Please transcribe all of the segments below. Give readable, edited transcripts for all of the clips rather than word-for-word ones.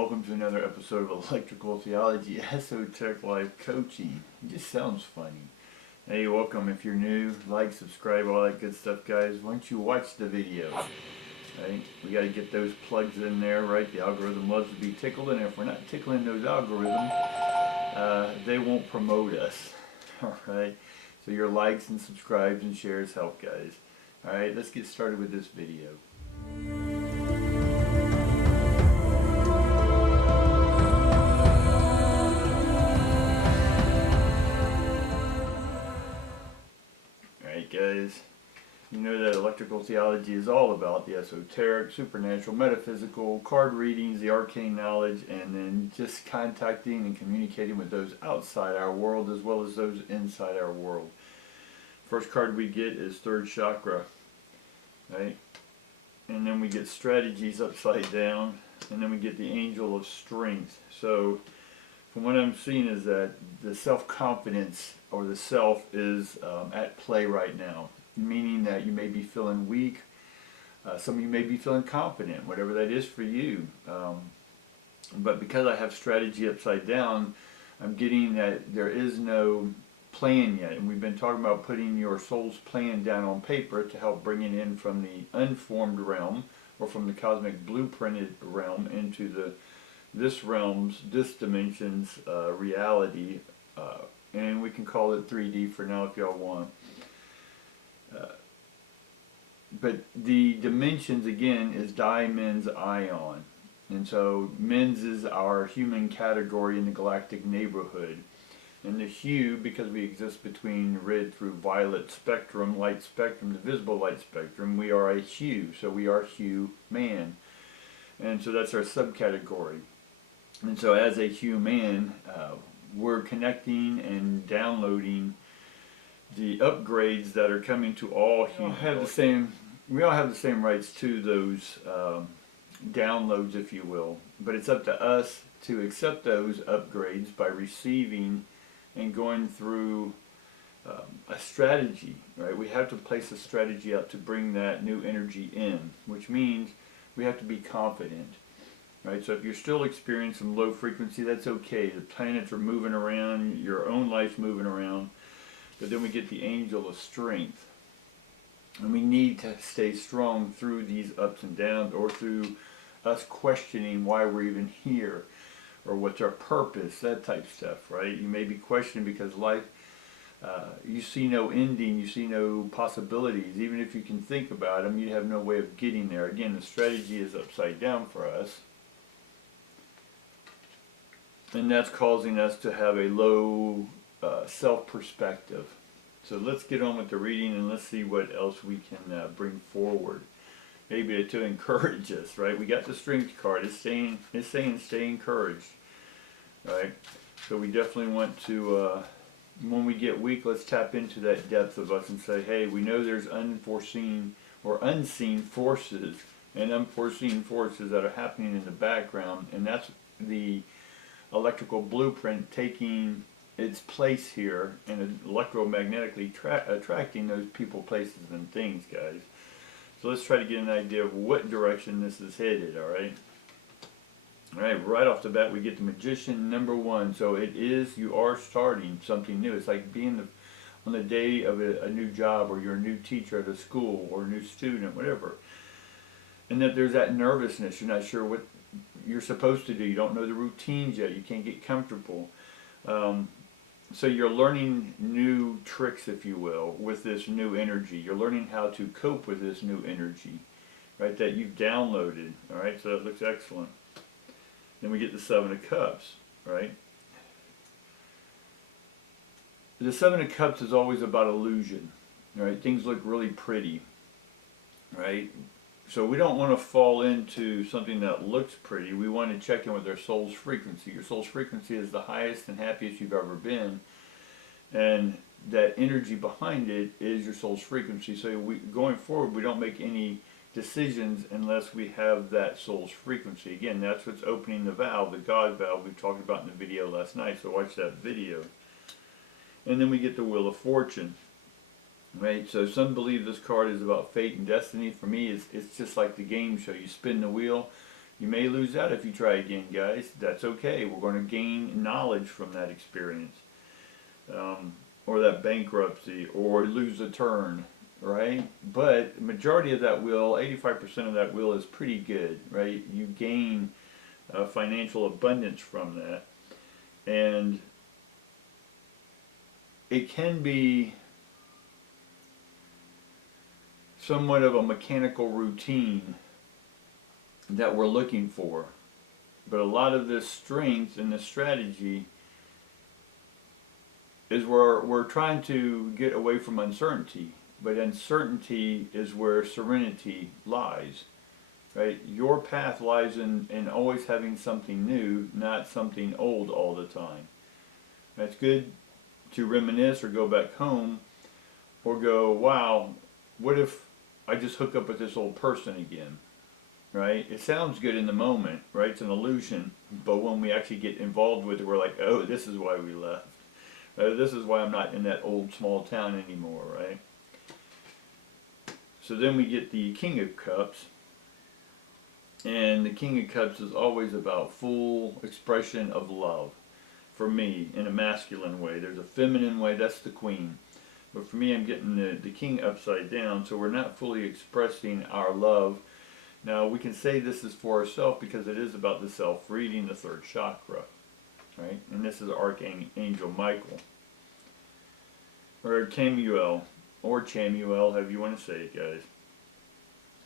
welcome to another episode of Electrical Theology Esoteric Life Coaching. It just sounds funny. Hey, welcome. If you're new, like, subscribe, all that good stuff, guys. Once you watch the video, right, we got to get those plugs in there, right? The algorithm loves to be tickled, and if we're not tickling those algorithms, they won't promote us. All right. So your likes and subscribes and shares help, guys. All right, let's get started with this video. Guys, you know that electrical theology is all about the esoteric, supernatural, metaphysical, card readings, the arcane knowledge, and then just contacting and communicating with those outside our world as well as those inside our world. First card we get is third chakra, right? And then we get strategies upside down, and then we get the angel of strength. So from what I'm seeing is that the self-confidence or the self is at play right now, meaning that you may be feeling weak, some of you may be feeling confident, whatever that is for you. But because I have strategy upside down, I'm getting that there is no plan yet. And we've been talking about putting your soul's plan down on paper to help bring it in from the unformed realm or from the cosmic blueprinted realm into this realm's, this dimension's reality, and we can call it 3D for now if y'all want. But the dimensions again is dimen's ion, and so men's is our human category in the galactic neighborhood. And the hue, because we exist between red through violet spectrum, light spectrum, the visible light spectrum, we are a hue, so we are hue man, and so that's our subcategory. And so as a human, we're connecting and downloading the upgrades that are coming to all humans. We all have the same rights to those downloads, if you will. But it's up to us to accept those upgrades by receiving and going through a strategy, right? We have to place a strategy out to bring that new energy in, which means we have to be confident. Right, so if you're still experiencing low frequency, that's okay. The planets are moving around, your own life's moving around, but then we get the angel of strength. And we need to stay strong through these ups and downs, or through us questioning why we're even here, or what's our purpose, that type of stuff, right? You may be questioning because life, you see no ending, you see no possibilities. Even if you can think about them, you have no way of getting there. Again, the strategy is upside down for us. And that's causing us to have a low self-perspective. So let's get on with the reading and let's see what else we can bring forward. Maybe to encourage us, right? We got the strength card. It's saying stay encouraged, right? So we definitely want to, when we get weak, let's tap into that depth of us and say, hey, we know there's unforeseen or unseen forces and unforeseen forces that are happening in the background, and that's the electrical blueprint taking its place here and electromagnetically attracting those people, places, and things, guys. So let's try to get an idea of what direction this is headed, all right? All right, right off the bat, we get the Magician, number 1. So it is, you are starting something new. It's like being on the day of a new job, or you're a new teacher at a school, or a new student, whatever. And that there's that nervousness. You're not sure what you're supposed to do. You don't know the routines yet. You can't get comfortable. So you're learning new tricks, if you will, with this new energy. You're learning how to cope with this new energy, right, that you've downloaded. All right, so that looks excellent. Then we get the Seven of Cups, right? The Seven of Cups is always about illusion, right? Things look really pretty, right? So we don't want to fall into something that looks pretty. We want to check in with our soul's frequency. Your soul's frequency is the highest and happiest you've ever been. And that energy behind it is your soul's frequency. So going forward, we don't make any decisions unless we have that soul's frequency. Again, that's what's opening the valve, the God valve we talked about in the video last night. So watch that video. And then we get the Wheel of Fortune. Right, so some believe this card is about fate and destiny. For me, it's just like the game show. You spin the wheel, You may lose out if you try again, guys. That's okay. We're going to gain knowledge from that experience. Or that bankruptcy, or lose a turn, right? But the majority of that will, 85% of that will is pretty good, right? You gain financial abundance from that. And it can be somewhat of a mechanical routine that we're looking for. But a lot of this strength and this strategy is where we're trying to get away from uncertainty. But uncertainty is where serenity lies. Right? Your path lies in always having something new, not something old all the time. That's good to reminisce or go back home or go, wow, what if I just hook up with this old person again? Right? It sounds good in the moment, right? It's an illusion. But when we actually get involved with it, we're like, oh, this is why we left. This is why I'm not in that old small town anymore, right? So then we get the King of Cups. And the King of Cups is always about full expression of love. For me, in a masculine way. There's a feminine way, that's the Queen. But for me, I'm getting the King upside down, so we're not fully expressing our love. Now, we can say this is for ourselves because it is about the self, reading the third chakra. Right? And this is Archangel Michael. Or Chamuel, however you want to say it, guys.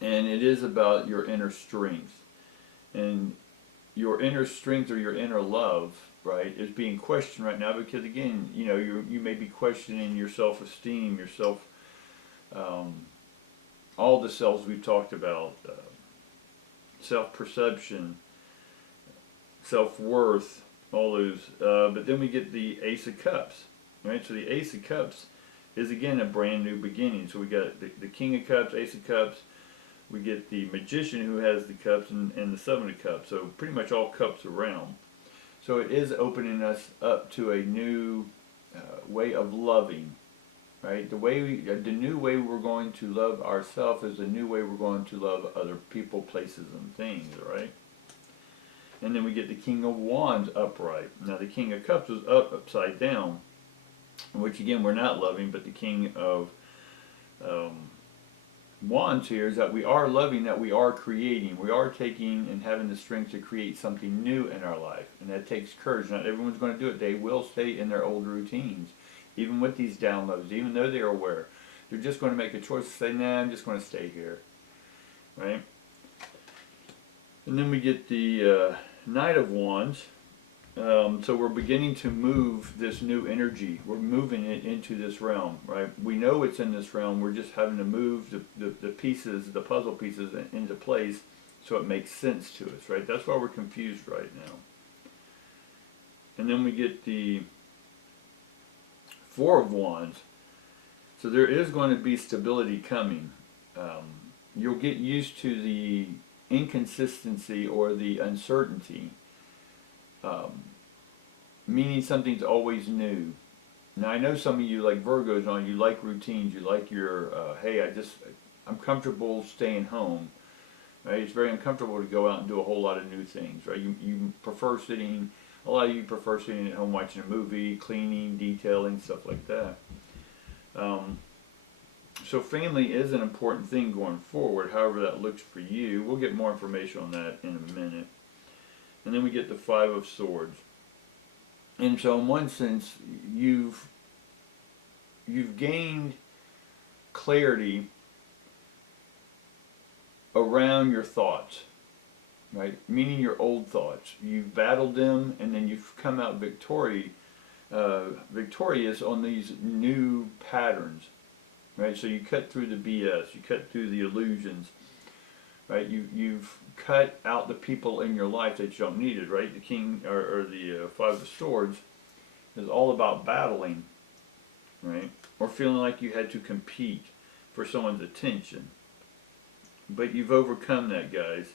And it is about your inner strength. And your inner strength or your inner love, right, is being questioned right now because, again, you know, you may be questioning your self-esteem, your all the selves we've talked about, self-perception, self-worth, all those. But then we get the Ace of Cups, right? So the Ace of Cups is, again, a brand new beginning. So we got the King of Cups, Ace of Cups. We get the Magician who has the cups and the Seven of Cups. So pretty much all cups around. So it is opening us up to a new way of loving, right? The new way we're going to love ourselves is a new way we're going to love other people, places, and things, right? And then we get the King of Wands upright. Now the King of Cups is upside down, which again we're not loving, but the King of Wands here is that we are loving, that we are creating. We are taking and having the strength to create something new in our life. And that takes courage. Not everyone's going to do it. They will stay in their old routines. Even with these downloads, even though they are aware. They're just going to make a choice to say, nah, I'm just going to stay here. Right? And then we get the Knight of Wands. So we're beginning to move this new energy. We're moving it into this realm, right? We know it's in this realm. We're just having to move the pieces, the puzzle pieces into place so it makes sense to us, right? That's why we're confused right now. And then we get the Four of Wands. So there is going to be stability coming. You'll get used to the inconsistency or the uncertainty. Meaning something's always new. Now I know some of you, like Virgos on, you like routines, you like your, hey, I'm comfortable staying home. Right? It's very uncomfortable to go out and do a whole lot of new things, right? You prefer sitting, a lot of you prefer sitting at home watching a movie, cleaning, detailing, stuff like that. So family is an important thing going forward, however that looks for you. We'll get more information on that in a minute. And then we get the Five of Swords. And so in one sense, you've gained clarity around your thoughts, right? Meaning your old thoughts. You've battled them and then you've come out victorious on these new patterns, right? So you cut through the BS, you cut through the illusions, right? You've cut out the people in your life that you don't need, right? The King or the Five of Swords is all about battling, right? Or feeling like you had to compete for someone's attention. But you've overcome that, guys.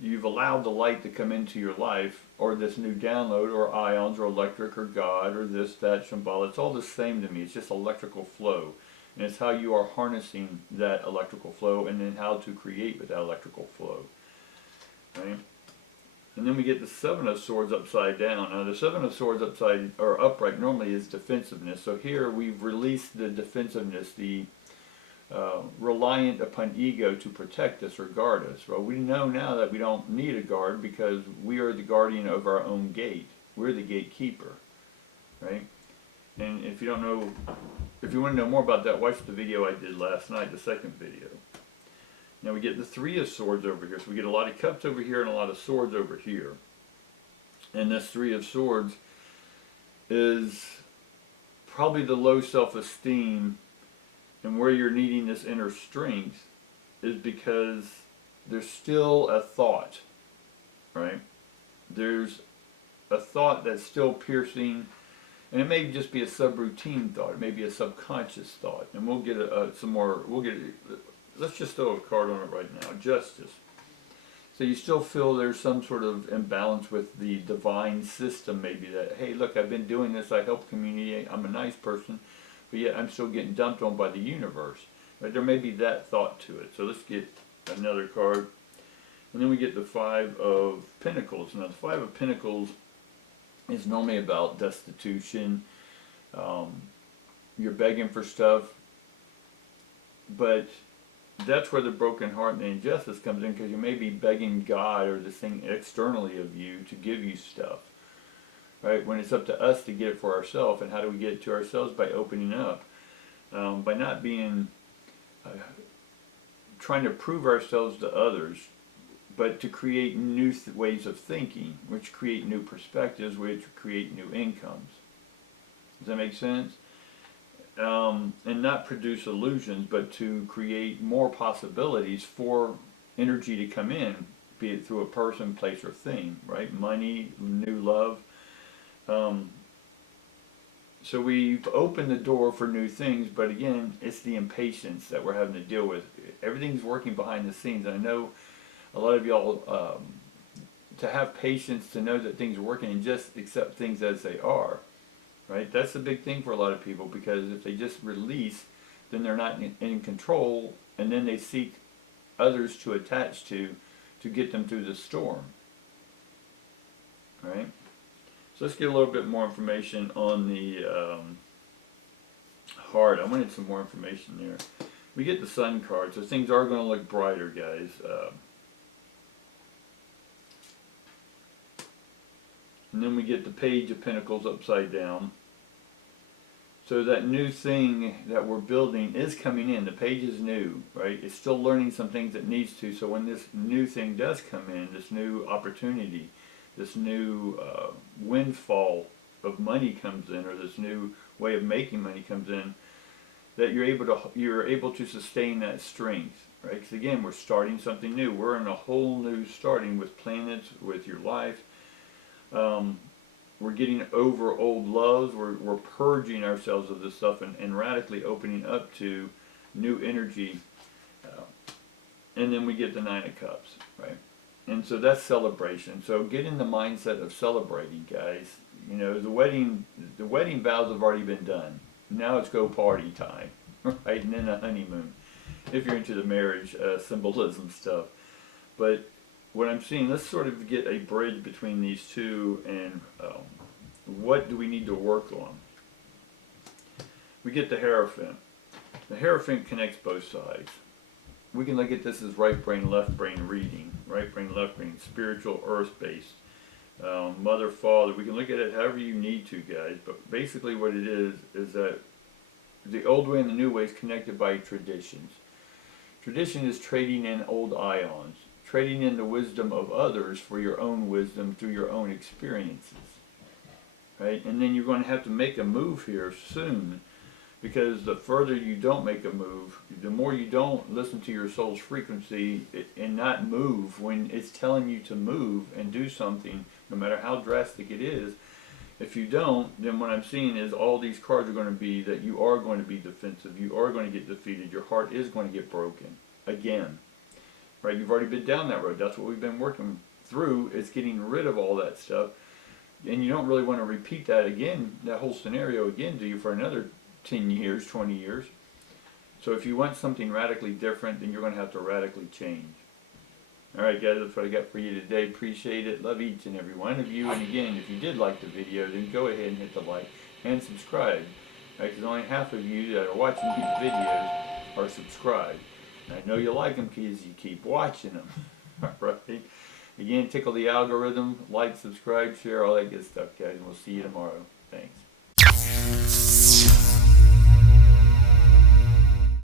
You've allowed the light to come into your life, or this new download, or ions, or electric, or God, or this, that, Shambhala. It's all the same to me. It's just electrical flow. And it's how you are harnessing that electrical flow and then how to create with that electrical flow. right? And then we get the Seven of Swords upside down. Now the Seven of Swords upside or upright normally is defensiveness. So here we've released the defensiveness, the reliant upon ego to protect us or guard us. Well, we know now that we don't need a guard because we are the guardian of our own gate. We're the gatekeeper, right? And if you don't know, if you want to know more about that, watch the video I did last night, the second video. Now we get the Three of Swords over here. So we get a lot of cups over here and a lot of swords over here. And this Three of Swords is probably the low self-esteem, and where you're needing this inner strength is because there's still a thought, right? There's a thought that's still piercing, and it may just be a subroutine thought. It may be a subconscious thought. And we'll get some more, let's just throw a card on it right now, Justice. So you still feel there's some sort of imbalance with the divine system, maybe that, hey, look, I've been doing this, I help community, I'm a nice person, but yet I'm still getting dumped on by the universe. Right? There may be that thought to it. So let's get another card. And then we get the Five of Pentacles. Now the Five of Pentacles is normally about destitution. You're begging for stuff, but that's where the broken heart and the injustice comes in, because you may be begging God or this thing externally of you to give you stuff, right? When it's up to us to get it for ourselves. And how do we get it to ourselves? By opening up, by not being trying to prove ourselves to others, but to create new ways of thinking, which create new perspectives, which create new incomes. Does that make sense? And not produce illusions, but to create more possibilities for energy to come in, be it through a person, place, or thing, right? Money, new love. So we've opened the door for new things, but again, it's the impatience that we're having to deal with. Everything's working behind the scenes. I know a lot of y'all, to have patience, to know that things are working and just accept things as they are. Right? That's the big thing for a lot of people, because if they just release, then they're not in control, and then they seek others to attach to get them through the storm. Right? So let's get a little bit more information on the heart. I wanted some more information there. We get the Sun card, so things are going to look brighter, guys. And then we get the Page of Pentacles upside down. So that new thing that we're building is coming in. The page is new, right? It's still learning some things it needs to. So when this new thing does come in, this new opportunity, this new windfall of money comes in, or this new way of making money comes in, that you're able to sustain that strength, right? Because again, we're starting something new. We're in a whole new starting with planets, with your life. We're getting over old loves. We're purging ourselves of this stuff and radically opening up to new energy. And then we get the Nine of Cups, right? And so that's celebration. So get in the mindset of celebrating, guys. You know, the wedding vows have already been done. Now it's go party time, right? And then a honeymoon, if you're into the marriage symbolism stuff. But what I'm seeing, let's sort of get a bridge between these two, and what do we need to work on? We get the Hierophant. The Hierophant connects both sides. We can look at this as right brain, left brain reading. Right brain, left brain, spiritual, earth-based. Mother, father. We can look at it however you need to, guys. But basically what it is that the old way and the new way is connected by traditions. Tradition is trading in old ions. Trading in the wisdom of others for your own wisdom through your own experiences, right? And then you're going to have to make a move here soon, because the further you don't make a move, the more you don't listen to your soul's frequency and not move when it's telling you to move and do something, no matter how drastic it is. If you don't, then what I'm seeing is all these cards are going to be that you are going to be defensive, you are going to get defeated, your heart is going to get broken again. Right, you've already been down that road. That's what we've been working through, is getting rid of all that stuff. And you don't really want to repeat that again, that whole scenario again, do you, for another 10 years, 20 years. So if you want something radically different, then you're going to have to radically change. Alright guys, that's what I got for you today. Appreciate it. Love each and every one of you. And again, if you did like the video, then go ahead and hit the like and subscribe. Because only half of you that are watching these videos are subscribed. And I know you like them because you keep watching them. Alright? Again, tickle the algorithm, like, subscribe, share, all that good stuff, guys. And we'll see you tomorrow.